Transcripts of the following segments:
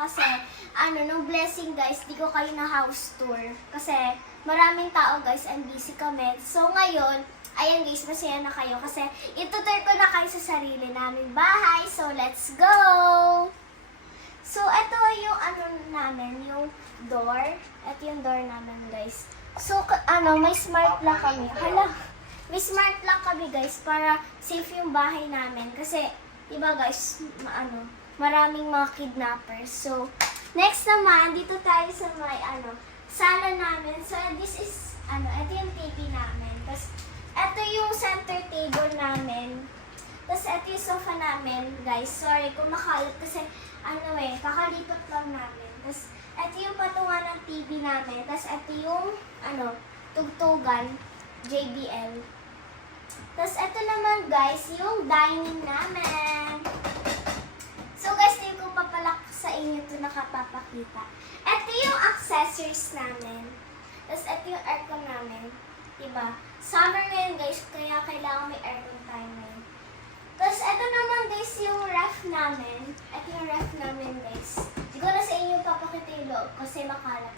kasi nung blessing guys, di ko kayo na house tour. Kasi maraming tao guys and busy kami. So ngayon, ayan guys, masaya na kayo kasi itutur ko na kayo sa sarili namin bahay. So let's go! So ito yung namin, yung door. Ito yung door namin guys. So may smart lock kami. May smart lock kami guys para safe yung bahay namin. Kasi, diba guys, maraming mga kidnappers. So, next naman, dito tayo sa may, sala namin. So, this is, ito yung TV namin. Tapos, ito yung center table namin. Tapos, ito yung sofa namin, guys. Sorry kung makalat kasi, kakalipat lang namin. Tapos, ito yung patungan ng TV namin. Tapos, ito yung, tugtugan, JBL. Tapos, ito naman, guys, yung dining namin. So, guys, hindi ko papalak sa inyo ito nakapapakita. Ito yung accessories namin. Tapos, ito yung aircon namin. Diba? Summer ngayon, guys, kaya kailangan may aircon tayo ngayon. Tapos, ito naman, guys, yung ref namin. Ito yung ref namin, guys. Hindi ko na sa inyo papakita yung loob kasi makalat.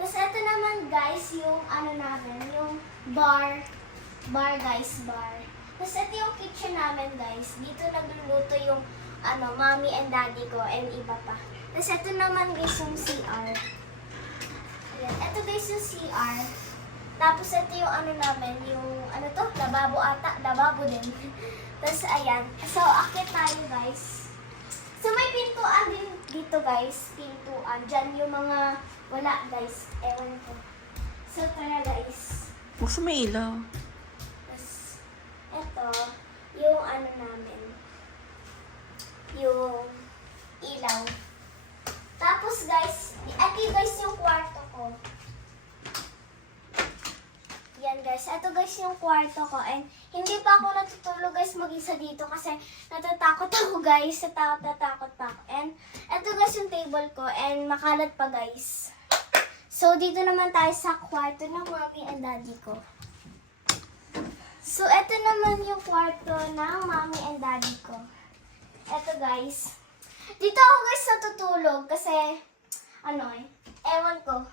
Tapos, ito naman, guys, yung namin, yung bar, guys, bar. Tapos, ito yung kitchen namin, guys. Dito nagluluto yung, mommy and daddy ko and iba pa. Tapos, ito naman, guys, yung CR. Ayan. Ito, guys, yung CR. Tapos, ito yung namin, yung, lababo ata. Lababo din. Tapos, ayan. So, akit tayo, guys. So, may pintuan din dito, guys. Pintuan. Diyan yung mga, wala, guys. Ewan ko. So, tara, guys. Buksan may ilaw. Ito, yung namin, yung ilaw. Tapos guys, ito guys yung kwarto ko. Yan guys, ito guys yung kwarto ko. And hindi pa ako natutulog guys mag-isa dito kasi natatakot ako guys. Natakot pa ako. And ito guys yung table ko and makalat pa guys. So dito naman tayo sa kwarto ng mommy and daddy ko. So, ito naman yung kwarto ng mommy and daddy ko. Ito, guys. Dito ako, guys, natutulog kasi, ewan ko.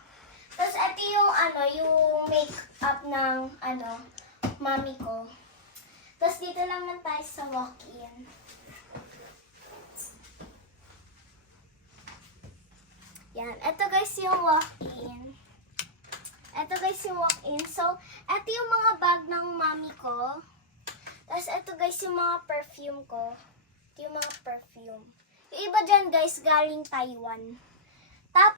Tapos, ito yung, yung make-up ng, mommy ko. Tapos, dito naman tayo sa walk-in. Yan. Ito, guys, yung walk-in. Ito guys yung walk-in. So, ito yung mga bag ng mami ko. Tapos ito guys yung mga perfume ko. Ito yung mga perfume. Yung iba dyan guys galing Taiwan. Tapos